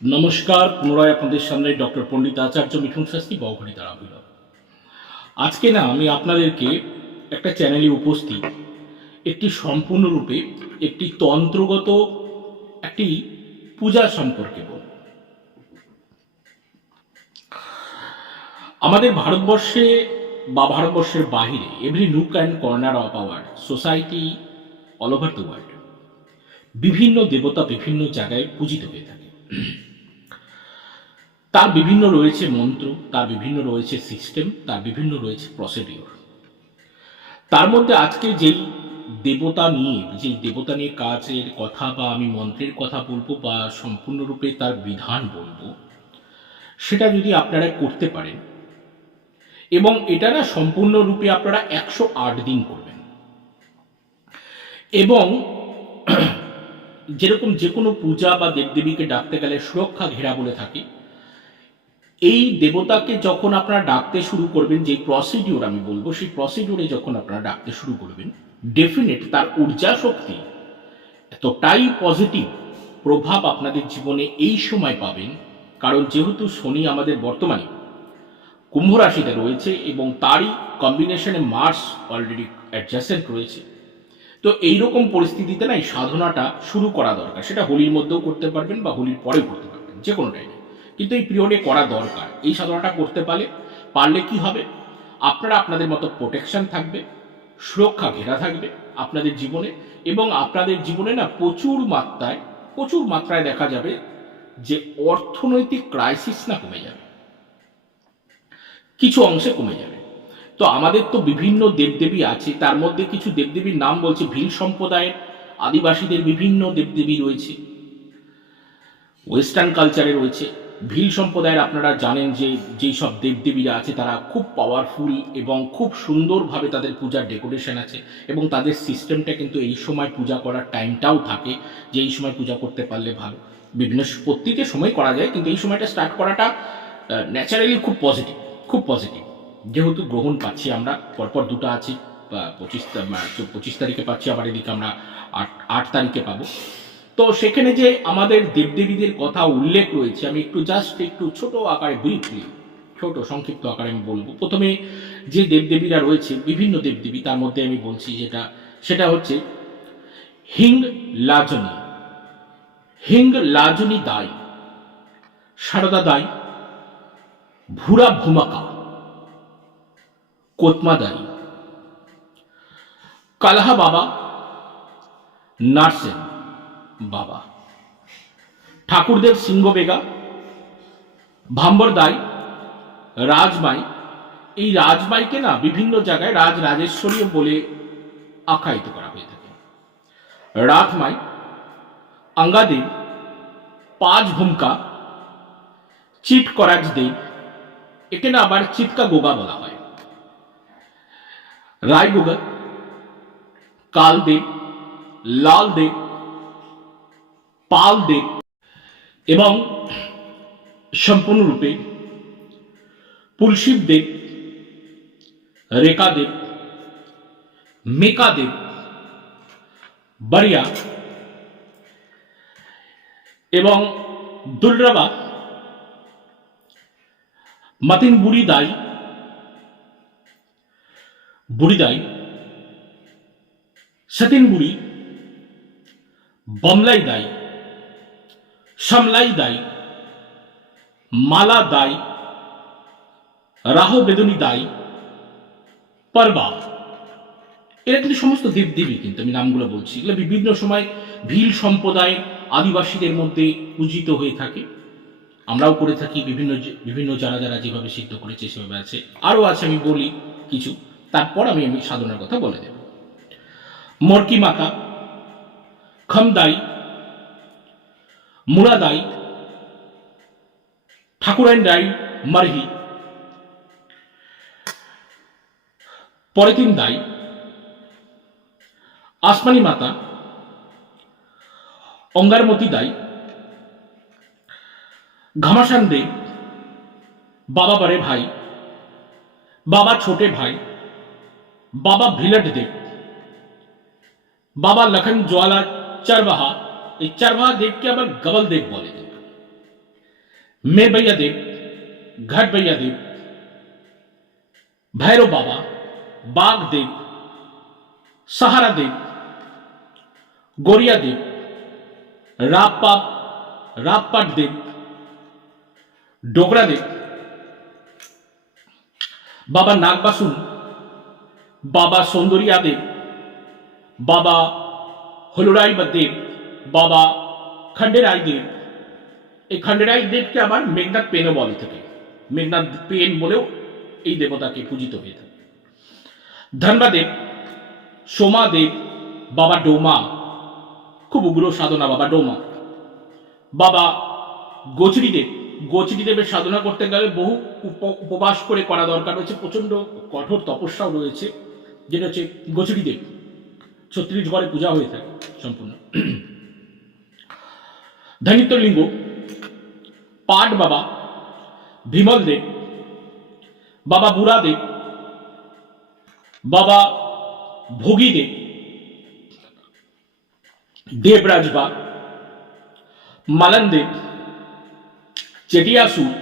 নমস্কার, পুনরায় আপনাদের সামনে ডক্টর পণ্ডিত আচার্য মিঠুন বঘরি দ্বারা অভিনব আজকে না আমি আপনাদেরকে একটা চ্যানেলে উপস্থিত, একটি সম্পূর্ণরূপে একটি তন্ত্রগত একটি পূজা সম্পর্কে বলব। আমাদের ভারতবর্ষে বা ভারতবর্ষের বাহিরে every nook and corner of our society all over the world বিভিন্ন দেবতা বিভিন্ন জায়গায় পূজিত হয়ে থাকে। তার বিভিন্ন রয়েছে মন্ত্র, তার বিভিন্ন রয়েছে সিস্টেম তার বিভিন্ন রয়েছে প্রসিডিওর তার মধ্যে আজকে যেই দেবতা নিয়ে, যেই দেবতা নিয়ে কাজের কথা বা আমি মন্ত্রের কথা বলব বা সম্পূর্ণরূপে তার বিধান বলব, সেটা যদি আপনারা করতে পারেন, এবং এটা না সম্পূর্ণরূপে আপনারা একশো আট দিন করবেন। এবং যেরকম যে কোনো পূজা বা দেবদেবীকে ডাকতে গেলে সুরক্ষা ঘেরা বলে থাকে এই দেবতাকে যখন আপনারা ডাকতে শুরু করবেন, যে প্রসিডিওর আমি বলব, সেই প্রসিডিওরে যখন আপনারা ডাকতে শুরু করবেন ডেফিনেট তার ঊর্জা শক্তি এতটাই পজিটিভ প্রভাব আপনাদের জীবনে এই সময় পাবেন। কারণ যেহেতু শনি আমাদের বর্তমানে কুম্ভ রাশিতে রয়েছে এবং তারই কম্বিনেশনে মার্স অলরেডি অ্যাডজাস্টেন্ট রয়েছে। তো এইরকম পরিস্থিতিতে না এই সাধনাটা শুরু করা দরকার। সেটা হোলির মধ্যেও করতে পারবেন বা হোলির পরেও করতে পারবেন যে কোনো টাইমে কিন্তু এই পিরিয়ডে করা দরকার। এই সাধনাটা করতে পারলে পারলে কি হবে? আপনারা আপনাদের মতো প্রোটেকশন থাকবে, সুরক্ষা ঘেরা থাকবে আপনাদের জীবনে এবং আপনাদের জীবনে না প্রচুর মাত্রায় প্রচুর মাত্রায় দেখা যাবে যে অর্থনৈতিক ক্রাইসিস না কমে যাবে। কিছু অংশে কমে যাবে। তো আমাদের তো বিভিন্ন দেবদেবী আছে, তার মধ্যে কিছু দেবদেবীর নাম বলছে ভিল সম্প্রদায়ের, আদিবাসীদের বিভিন্ন দেবদেবী রয়েছে। ওয়েস্টার্ন কালচারে রয়েছে। ভিল সম্প্রদায়ের আপনারা জানেন যে যেই সব দেবদেবীরা আছে, তারা খুব পাওয়ারফুল এবং খুব সুন্দরভাবে তাদের পূজার ডেকোরেশন আছে এবং তাদের সিস্টেমটা কিন্তু এই সময় পূজা করার টাইমটাও থাকে যে এই সময় পূজা করতে পারলে ভালো। বিভিন্ন প্রত্যেকে সময় করা যায় কিন্তু এই সময়টা স্টার্ট করাটা ন্যাচারালি খুব পজিটিভ খুব পজিটিভ যেহেতু গ্রহণ পাচ্ছি আমরা, পরপর দুটো আছে পঁচিশ পঁচিশ তারিখে পাচ্ছি, আবার এদিকে আমরা আট আট তারিখে পাবো। তো সেখানে যে আমাদের দেবদেবীদের কথা উল্লেখ রয়েছে, আমি একটু জাস্ট একটু ছোট আকারে ব্রিফলি ছোট সংক্ষিপ্ত আকারে আমি বলব। প্রথমে যে দেবদেবীরা রয়েছে, বিভিন্ন দেবদেবী, তার মধ্যে আমি বলছি যেটা, সেটা হচ্ছে হিং লাজনী। হিং লাজনী দাই, সারদা দাই, ভুরা ভূমাকা কোতমাদাই কালাহা বাবা, নার্সেন। বাবা। ঠাকুরদেব সিংহ বেগা ভাম্বর দাই রাজমাই। এই রাজমাইকে না বিভিন্ন জায়গায় রাজ রাজেশ্বরীও বলে আখ্যায়িত করা হয়ে থাকে। রাতমাই, আঙ্গাদেব পাঁচ ভূমিকা চিট করাজ দেব একে না আবার চিৎকা গোগা বলা হয়। রায়গুগা, কালদেব, লালদেব পালদেব এবং সম্পূর্ণরূপে পুলশিব দেব রেখা দেব মেকা দেব বারিয়া এবং দুলরাবা মাতিন বুড়ি দাই বুড়িদাই সতিন বুড়ি বমলাই দাই সামলাই দাই, মালা দাই, রাহ বেদনী দাই, পারবা। এরা কিন্তু সমস্ত দেবদেবী কিন্তু আমি নামগুলো বলছি। এগুলো বিভিন্ন সময় ভিল সম্প্রদায় আদিবাসীদের মধ্যে পূজিত হয়ে থাকে। আমরাও করে থাকি বিভিন্ন বিভিন্ন যারা যারা যেভাবে সিদ্ধ করেছে, সেভাবে আছে। আরও আছে, আমি বলি কিছু। তারপর আমি আমি সাধনার কথা বলে দেব। মর্কি মাতা খমদাই মুরাদাই ঠাকুরাইন রাই মারহি। পরেতিন দাই আসমানি মাতা অঙ্গারমতি দাই ঘামাসান দে বাবা বড়ে ভাই, বাবা ছোটে ভাই, বাবা ভিলট দেব বাবা লখন জ্বালা চারবাহা এই চারবাহা দেবকে আবার গবল দেব বলে मैं भैया देव घट भैया देव भैरव बाबा बाग देव सहारा देव गोरिया देव रापा रापपाट देव डोगरा देव বাবা নাগবাসুন বাবা সুন্দরিয়া দেব বাবা হলুরাই দেব বাবা খন্ডেরাই দেব। এই খন্ডেরাই দেবকে আবার মেঘনাথ পেনও বলে থাকে। মেঘনাথ পেন বলেও এই দেবতাকে পূজিত হয়ে থাকে। ধনবাদেব সোমা দেব বাবা ডোমা, খুব উগ্র সাধনা বাবা ডোমা। বাবা গোচরি দেব গোচরি দেবের সাধনা করতে গেলে বহু উপবাস করে করা দরকার রয়েছে। প্রচণ্ড কঠোর তপস্যাও রয়েছে। যেটা হচ্ছে গোচরি দেব ছত্রিশগড়ে পূজা হয়ে থাকে সম্পূর্ণ। ধনিত্য লিঙ্গ, পাট বাবা, বিমল দেব বাবা বুড়া দেব বাবা ভোগী দেব দেবরাজ বা, মালন দেব চেটিয়াসুর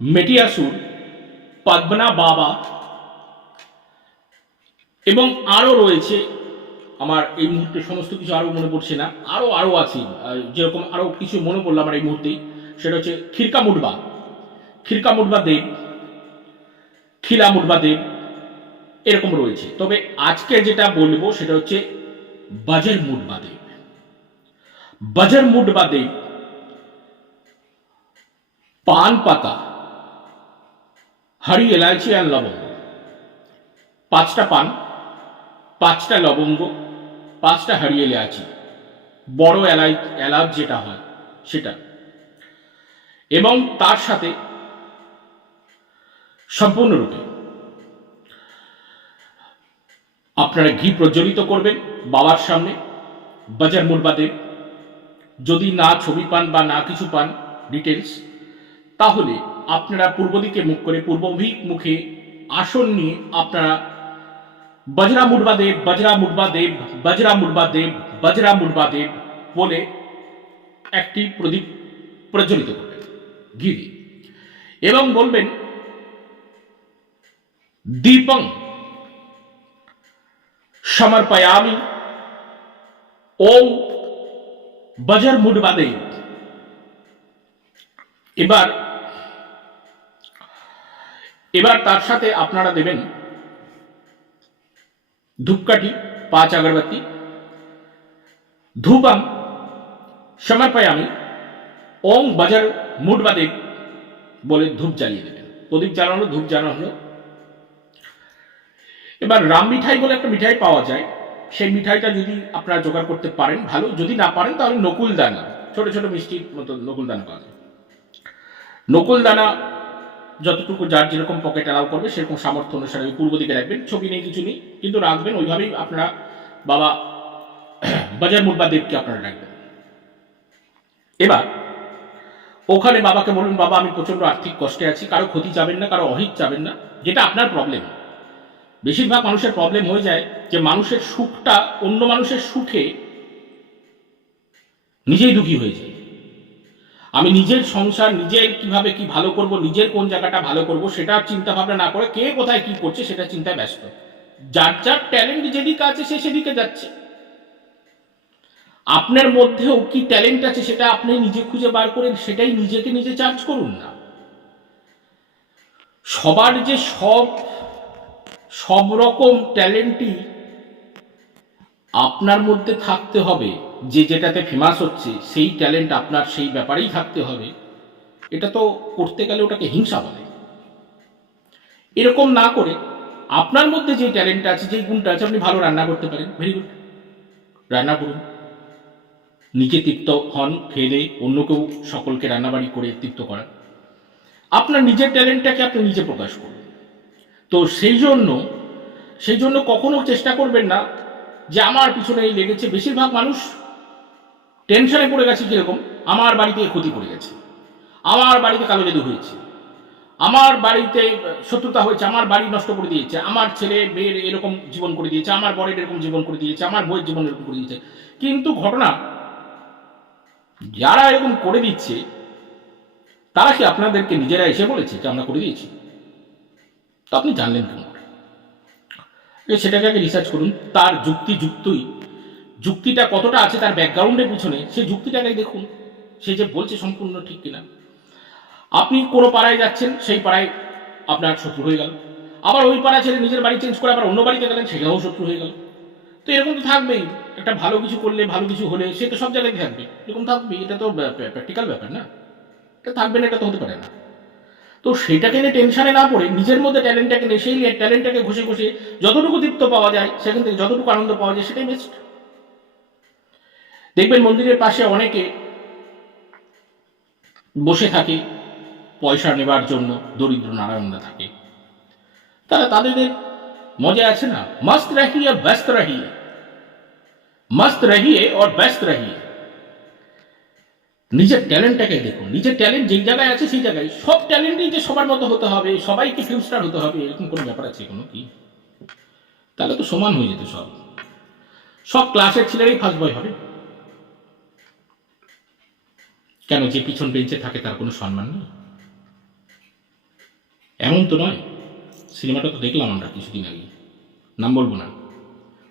মেটিয়াসুর পদ্মনা বাবা, এবং আরও রয়েছে আমার এই মুহূর্তে সমস্ত কিছু আরও মনে পড়ছে না। আরও আরও আছে। যেরকম আরও কিছু মনে পড়ল আমার এই মুহূর্তেই সেটা হচ্ছে খিরকা মুডবা। খিরকা মুডবা দেব খিলা মুডবা দেব এরকম রয়েছে। তবে আজকে যেটা বলব, সেটা হচ্ছে বাজার মুডবা দেব বাজার মুডবা দেব পান পাতা, হাড়ি এলাচি আর লবঙ্গ। পাঁচটা পান, পাঁচটা লবঙ্গ পাঁচটা হাড়ি এলাচি বড় এলাই এলাচ যেটা হয়, সেটা। এবং তার সাথে সম্পূর্ণরূপে আপনারা ঘি প্রজ্বলিত করবেন বাবার সামনে, বাজার মুরবাদে যদি না ছবি পান বা না কিছু পান ডিটেলস তাহলে আপনারা পূর্ব দিকে মুখ করে পূর্বভিক মুখে আসন নিয়ে আপনারা বজরা মুরবা দেব বজরা মুরবা দেব বজরা মুরবা দেব বজরা মুরবা দেব বলে একটি প্রদীপ প্রজ্বলিত করবেন দিয়ে। এবং বলবেন, দীপং সমর্পয়ামি, ওম বজর মুডবা দেব। এবার এবার তার সাথে আপনারা দেবেন ধূপকাঠি, পাঁচ আগরবাতি। ধূপম, সমর্পয়ামি ওং বাজার মুডবাদে বলে ধূপ জ্বালিয়ে দেবেন। প্রদীপ জ্বালানো, ধূপ জ্বালানো হলো। এবার রাম মিঠাই বলে একটা মিঠাই পাওয়া যায়। সেই মিঠাইটা যদি আপনারা জোগাড় করতে পারেন, ভালো। যদি না পারেন, তাহলে নকুল দানা, ছোট ছোট মিষ্টির মতো নকুল দানা পাওয়া যায়। নকুল দানা যতটুকু যার যেরকম পকেট অ্যালাউ করবে, সেরকম সামর্থ্য অনুসারে ওই পূর্ব দিকে রাখবেন। ছবি নেই, কিছু নেই, কিন্তু রাখবেন, ওইভাবেই আপনারা বাবা বাজার মুরবা দেবকে আপনারা রাখবেন। এবার, ওখানে বাবাকে বলুন, বাবা, আমি প্রচণ্ড আর্থিক কষ্টে আছি, কারও ক্ষতি চাবেন না, কারও অহিত চাবেন না। যেটা আপনার প্রবলেম বেশিরভাগ মানুষের প্রবলেম হয়ে যায় যে মানুষের সুখটা অন্য মানুষের সুখে নিজেই দুঃখী হয়ে যায়। আমি নিজের সংসার নিজের কীভাবে কি ভালো করব, নিজের কোন জায়গাটা ভালো করব, সেটা চিন্তা ভাবনা না করে কে কোথায় কি করছে সেটা চিন্তায় ব্যস্ত। যার যার ট্যালেন্ট যেদিকে আছে সে সেদিকে যাচ্ছে। আপনার মধ্যেও কি ট্যালেন্ট আছে সেটা আপনি নিজে খুঁজে বার করে সেটাই নিজেকে নিজে চার্জ করুন না। সবার যে সব সব রকম ট্যালেন্টই আপনার মধ্যে থাকতে হবে। যে যেটাতে ফেমাস হচ্ছে, সেই ট্যালেন্ট আপনার সেই ব্যাপারেই থাকতে হবে। এটা তো করতে গেলে ওটাকে হিংসা বলে। এরকম না করে আপনার মধ্যে যে ট্যালেন্ট আছে, যে গুণটা আছে, আপনি ভালো রান্না করতে পারেন। ভেরি গুড রান্না করুন। নিজে তৃপ্ত হন, খেয়ে অন্য কেউ সকলকে রান্নাবাড়ি করে তৃপ্ত করান। আপনার নিজের ট্যালেন্টটাকে আপনি নিজে প্রকাশ করুন। তো সেই জন্য সেই জন্য কখনো চেষ্টা করবেন না যে আমার পিছনে লেগেছে। বেশিরভাগ মানুষ টেনশনে পড়ে গেছে কীরকম? আমার বাড়িতে ক্ষতি পড়ে গেছে। আমার বাড়িতে কালো জাদু হয়েছে। আমার বাড়িতে শত্রুতা হয়েছে, আমার বাড়ি নষ্ট করে দিয়েছে, আমার ছেলে মেয়ের এরকম জীবন করে দিয়েছে, আমার বরের এরকম জীবন করে দিয়েছে, আমার বইয়ের জীবন এরকম করে দিয়েছে। কিন্তু ঘটনা যারা এরকম করে দিচ্ছে, তারা কি আপনাদেরকে নিজেরা এসে বলেছে যে আমরা করে দিয়েছি? তো আপনি জানলেন কেন? সেটাকে আগে রিসার্চ করুন। তার যুক্তি যুক্তই যুক্তিটা কতটা আছে তার ব্যাকগ্রাউন্ডের পিছনে, সেই যুক্তিটাকে দেখুন, সে যে বলছে সম্পূর্ণ ঠিক কিনা। আপনি কোনো পাড়ায় যাচ্ছেন, সেই পাড়ায় আপনার শত্রু হয়ে গেল। আবার ওই পাড়া ছেড়ে নিজের বাড়ি চেঞ্জ করে আবার অন্য বাড়িতে গেলেন সেখানেও শত্রু হয়ে গেল। তো এরকম তো থাকবেই, একটা ভালো কিছু করলে ভালো কিছু হলে সে তো সব জায়গায় থাকবে। এরকম থাকবেই এটা তো প্র্যাকটিক্যাল ব্যাপার না। এটা থাকবে না, এটা তো হতে পারে না। তো সেটাকে নিয়ে টেনশনে না পড়ে নিজের মধ্যে ট্যালেন্টটাকে নিয়ে সেই ট্যালেন্টটাকে ঘষে ঘষে যতটুকু তৃপ্ত পাওয়া যায়, সেখান থেকে যতটুকু আনন্দ পাওয়া যায়, সেটাই বেস্ট দেখবেন মন্দিরের পাশে অনেকে বসে থাকে, পয়সা নেবার জন্য দরিদ্র নারায়ণরা থাকে। তারা তাদের মজা আছে না? মস্ত রাহিয়ে ব্যস্ত রাহিয়ে। মস্ত রহিয়ে और ব্যস্ত রহিয়ে। নিজের ট্যালেন্টটাকে দেখুন। নিজের ট্যালেন্ট যেই জায়গায় আছে সেই জায়গায়। সব ট্যালেন্টই যে সবার মতো হতে হবে, সবাইকে ফিল্ম স্টার হতে হবে, এরকম কোনো ব্যাপার আছে কোনো কি? তাহলে তো সমান হয়ে যেত সব। সব ক্লাসের ছেলেরাই ফার্স্ট বয় হবে। কেন যে পিছন বেঞ্চে থাকে তার কোনো সম্মান নেই? এমন তো নয়। সিনেমাটা তো দেখলাম আমরা কিছুদিন আগে। নাম বলব না।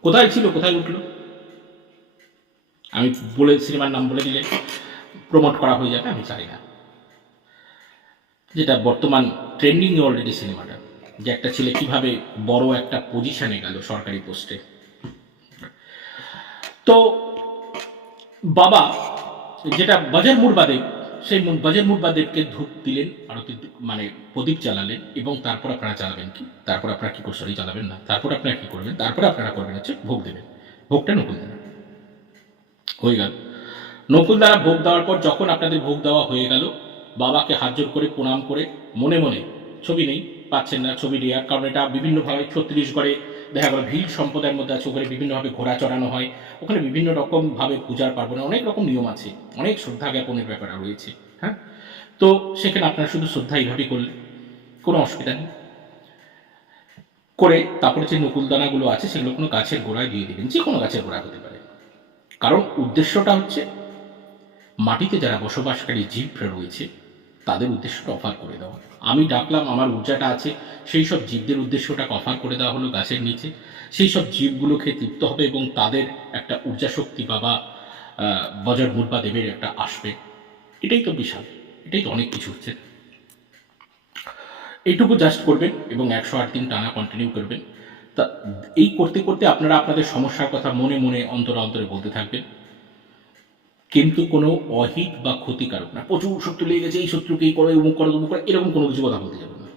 কোথায় ছিল, কোথায় উঠল? আমি বলে, সিনেমার নাম বলে দিলে প্রমোট করা হয়ে যাবে, আমি চাই না। যেটা বর্তমান ট্রেন্ডিং অলরেডি সিনেমাটা। যে একটা ছেলে কীভাবে বড় একটা পজিশনে গেল সরকারি পোস্টে তো বাবা যেটা বাজার মুরবাদেব সেই বাজার মুরবাদেবকে ধূপ দিলেন, আরতি মানে প্রদীপ জ্বালালেন, এবং তারপর আপনারা চালাবেন কি? তারপর আপনারা কি সরি চালাবেন না। তারপর আপনারা কি করবেন? তারপর আপনারা করবেন হচ্ছে ভোগ দেবেন। ভোগটা নকুল দেবেন হয়ে গেল। নকুল দ্বারা ভোগ দেওয়ার পর যখন আপনাদের ভোগ দেওয়া হয়ে গেল, বাবাকে হাত জোর করে, প্রণাম করে, মনে মনে, ছবি নেই, পাচ্ছেন না ছবি নেওয়ার কারণ এটা বিভিন্নভাবে ছত্তিশগড়ে দেখা গেল ভিল সম্প্রদায়ের মধ্যে আছে, ওখানে বিভিন্নভাবে ঘোড়া চড়ানো হয়, ওখানে বিভিন্ন রকমভাবে পূজার পার্বণে, অনেক রকম নিয়ম আছে, অনেক শ্রদ্ধা জ্ঞাপনের ব্যাপার রয়েছে হ্যাঁ? তো সেখানে আপনারা শুধু শ্রদ্ধা এইভাবেই করলেন কোনো অসুবিধা নেই। করে তারপরে যে নকুলদানাগুলো আছে, সেগুলো কোনো গাছের গোড়ায় দিয়ে দেবেন, যে কোনো গাছের গোড়ায় হতে পারে। কারণ উদ্দেশ্যটা হচ্ছে, মাটিতে যারা বসবাসকারী জীবরা রয়েছে তাদের উদ্দেশ্যটা অফার করে দেওয়া। আমি ডাকলাম, আমার ঊর্জাটা আছে, সেই সব জীবদের উদ্দেশ্যটাকে অফার করে দেওয়া হলো গাছের নিচে। সেই সব জীবগুলোকে তৃপ্ত হবে এবং তাদের একটা ঊর্জা শক্তি বাবা বজর মুরবা দেবের একটা আসবে। এটাই তো বিশাল, এটাই তো অনেক কিছু হচ্ছে। এইটুকু জাস্ট করবেন এবং একশো আট দিন টানা কন্টিনিউ করবেন। তা, এই করতে করতে আপনারা আপনাদের সমস্যার কথা মনে মনে, অন্তরে অন্তরে বলতে থাকবেন। কিন্তু কোনো অহিত বা ক্ষতিকারক না। প্রচুর শত্রু লেগে গেছে, এই শত্রুকে এই করো অমুক করো তমুক করো, এরকম কোনো কিছু কথা বলতে যাবেন না।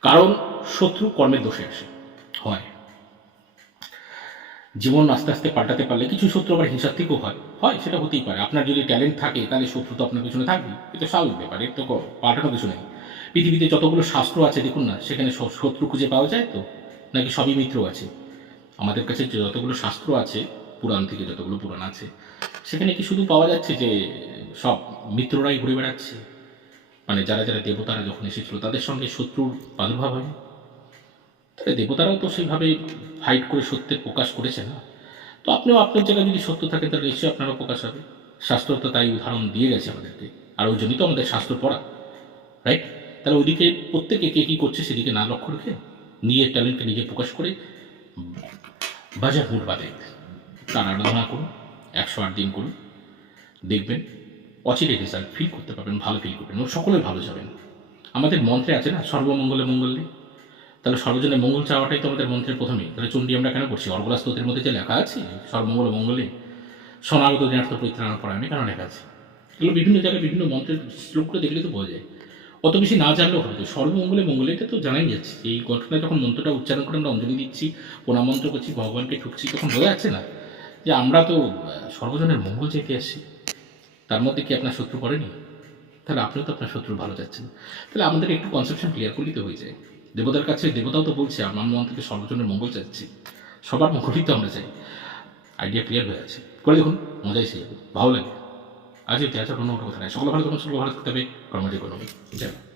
কারণ শত্রু কর্মের দোষে আসে। হয়। জীবন আস্তে আস্তে পাল্টাতে পারলে কিছু শত্রু আবার হিংসার থেকেও হয়। হয়, সেটা হতেই পারে। আপনার যদি ট্যালেন্ট থাকে, তাহলে শত্রু তো আপনার পিছনে থাকবে এটা স্বাভাবিক ব্যাপার, এর তো পাল্টানো কিছু নেই। পৃথিবীতে যতগুলো শাস্ত্র আছে, দেখুন না, সেখানে শত্রু খুঁজে পাওয়া যায় তো? নাকি সবই মিত্র আছে? আমাদের কাছে যতগুলো শাস্ত্র আছে পুরাণ থেকে যতগুলো পুরাণ আছে, সেখানে কি শুধু পাওয়া যাচ্ছে যে সব মিত্ররাই ঘুরে বেড়াচ্ছে? মানে যারা যারা দেবতারা যখন এসেছিল, তাদের সঙ্গে শত্রুর প্রাদুর্ভাব হয়নি তাহলে দেবতারাও তো সেইভাবে ফাইট করে সত্যের প্রকাশ করেছে না। তো আপনিও আপনার জায়গায় যদি সত্য থাকে, তাহলে নিশ্চয়ই আপনারও প্রকাশ হবে। শাস্ত্র তো তাই উদাহরণ দিয়ে গেছে আমাদেরকে। আর ওই জন্যই তো আমাদের শাস্ত্র পড়া রাইট তাহলে ওইদিকে প্রত্যেকে কে কী করছে সেদিকে না লক্ষ্য রেখে নিজের ট্যালেন্টকে নিজে প্রকাশ করে বাজার মুড বাদে তার আরাধনা করুন, একশো আট দিন করুন, দেখবেন অচিরে রেজাল্ট ফিল করতে পারবেন, ভালো ফিল করবেন ও সকলে ভালো যাবেন। আমাদের মন্ত্রে আছে না, সর্বমঙ্গলে মঙ্গলে তাহলে সর্বজনের মঙ্গল চাওয়াটাই তো আমাদের মন্ত্রের প্রথমেই তাহলে চণ্ডী আমরা কেন করছি? অর্গলা মধ্যে যে লেখা আছে, সর্বমঙ্গল মঙ্গলে সনাগত দিনার্থ পরিত্রাণ পরায়ণে কেন লেখা আছে। এগুলো বিভিন্ন জায়গায় বিভিন্ন মন্ত্রের শ্লোকগুলো দেখলে তো বোঝা যায়। অত বেশি না জানলেও হবে সর্বমঙ্গলে মঙ্গলে, এটা তো জানাই যাচ্ছে। এই ঘটনায় যখন মন্ত্রটা উচ্চারণ করে আমরা অঞ্জলি দিচ্ছি প্রণাম মন্ত্র করছি, ভগবানকে ঠুকছি, তখন বোঝা যাচ্ছে না। যে আমরা তো সর্বজনের মঙ্গল চাইতে আসছি। তার মধ্যে কি আপনার শত্রু পড়েনি? তাহলে আপনিও তো আপনার শত্রু ভালো যাচ্ছেন তাহলে আমাদের একটু কনসেপশন ক্লিয়ার করলেই তো হয়ে যায়। দেবতার কাছে, দেবতাও তো বলছে, আমার মন থেকে সর্বজনের মঙ্গল চাচ্ছি। সবার মঙ্গলই তো আমরা চাই। আইডিয়া ক্লিয়ার হয়ে আছে। করে দেখুন মজা এসে ভালো লাগে। আজ অন্য কোনো কথা নাই। সকলে ভালো সকলে ভালো থাকতে হবে। হবে। জয় মা।